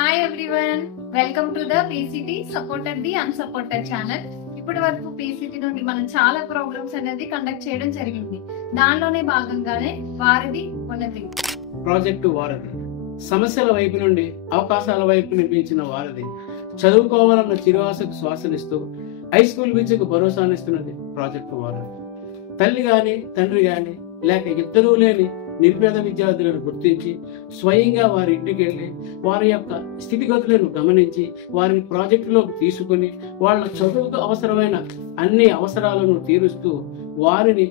Hi everyone, welcome to the PCT supported the unsupported channel. ఇప్పటి వరకు PCT నుండి మనం చాలా ప్రోగ్రామ్స్ అనేది కండక్ట్ చేయడం జరిగింది. దానిలోనే భాగంగానే వారధి ఉన్నది ప్రాజెక్టు వారధి సమస్యల వైపు నుండి అవకాశాల వైపు నిర్మించిన వారధి చదువుకోవాలన్న చిరువాసకు శ్వాసనిస్తూ హై స్కూల్ విద్యకు భరోసానిస్తున్నది ప్రాజెక్టు వారధి. తల్లి గాని తండ్రి గాని లేక ఇద్దరూ లేని నిరుపేద విద్యార్థులను గుర్తించి స్వయంగా వారి ఇంటికి వెళ్ళి వారి యొక్క స్థితిగతులను గమనించి వారిని ప్రాజెక్టులోకి తీసుకుని వాళ్ళ చదువుకు అవసరమైన అన్ని అవసరాలను తీరుస్తూ వారిని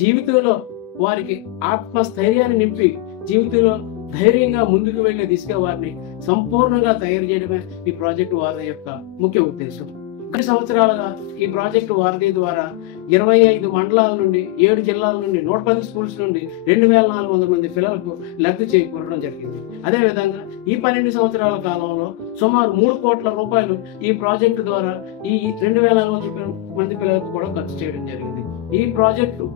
జీవితంలో వారికి ఆత్మస్థైర్యాన్ని నింపి జీవితంలో ధైర్యంగా ముందుకు వెళ్లే దిశగా వారిని సంపూర్ణంగా తయారు చేయడమే ఈ ప్రాజెక్టు వారధి యొక్క ముఖ్య ఉద్దేశం. 10 సంవత్సరాలుగా ఈ ప్రాజెక్టు వారధి ద్వారా 25 మండలాల నుండి 7 జిల్లాల నుండి 110 స్కూల్స్ నుండి 2400 మంది పిల్లలకు లబ్ధి చేకూరడం జరిగింది. అదేవిధంగా ఈ 12 సంవత్సరాల కాలంలో సుమారు 3 కోట్ల రూపాయలు ఈ ప్రాజెక్టు ద్వారా ఈ 2400 మంది పిల్లలకు కూడా ఖర్చు చేయడం జరిగింది. ఈ ప్రాజెక్టు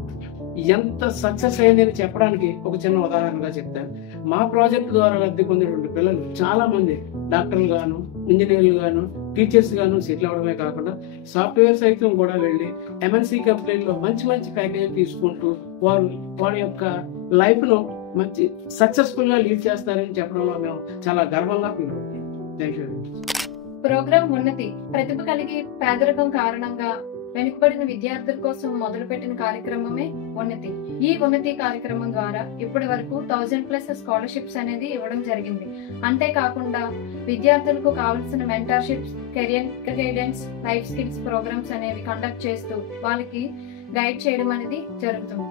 ఎంత సక్సెస్ అయిందని చెప్పడానికి ఒక చిన్న ఉదాహరణగా చెప్తాను. మా ప్రాజెక్టు ద్వారా లబ్ధి పొందినటువంటి పిల్లలు చాలా మంది డాక్టర్లు గాను, ఇంజనీర్లు గాను, టీచర్స్ గాను సెటిల్ అవడమే కాకుండా సాఫ్ట్వేర్ సైతం కూడా వెళ్ళి ఎంఎన్సీ కంపెనీలో మంచి మంచి ప్యాకేజ్ తీసుకుంటూ వారి యొక్క లైఫ్ ను మంచి సక్సెస్ఫుల్ గా లీడ్ చేస్తారని చెప్పడంలో మేము చాలా గర్వంగా ఫీల్ అవుతాం. Thank you. ప్రోగ్రామ్ ఉన్నతి ప్రతిభ కలిగి పేదరికం కారణంగా వెనుకబడిన విద్యార్థుల కోసం మొదలుపెట్టిన కార్యక్రమమే ఉన్నతి. ఈ ఉన్నతి కార్యక్రమం ద్వారా ఇప్పటి వరకు 1000+ స్కాలర్షిప్స్ అనేది ఇవ్వడం జరిగింది. అంతేకాకుండా విద్యార్థులకు కావాల్సిన mentorships, career guidance, life skills programmes అనేవి కండక్ట్ చేస్తూ వాళ్ళకి గైడ్ చేయడం అనేది జరుగుతుంది.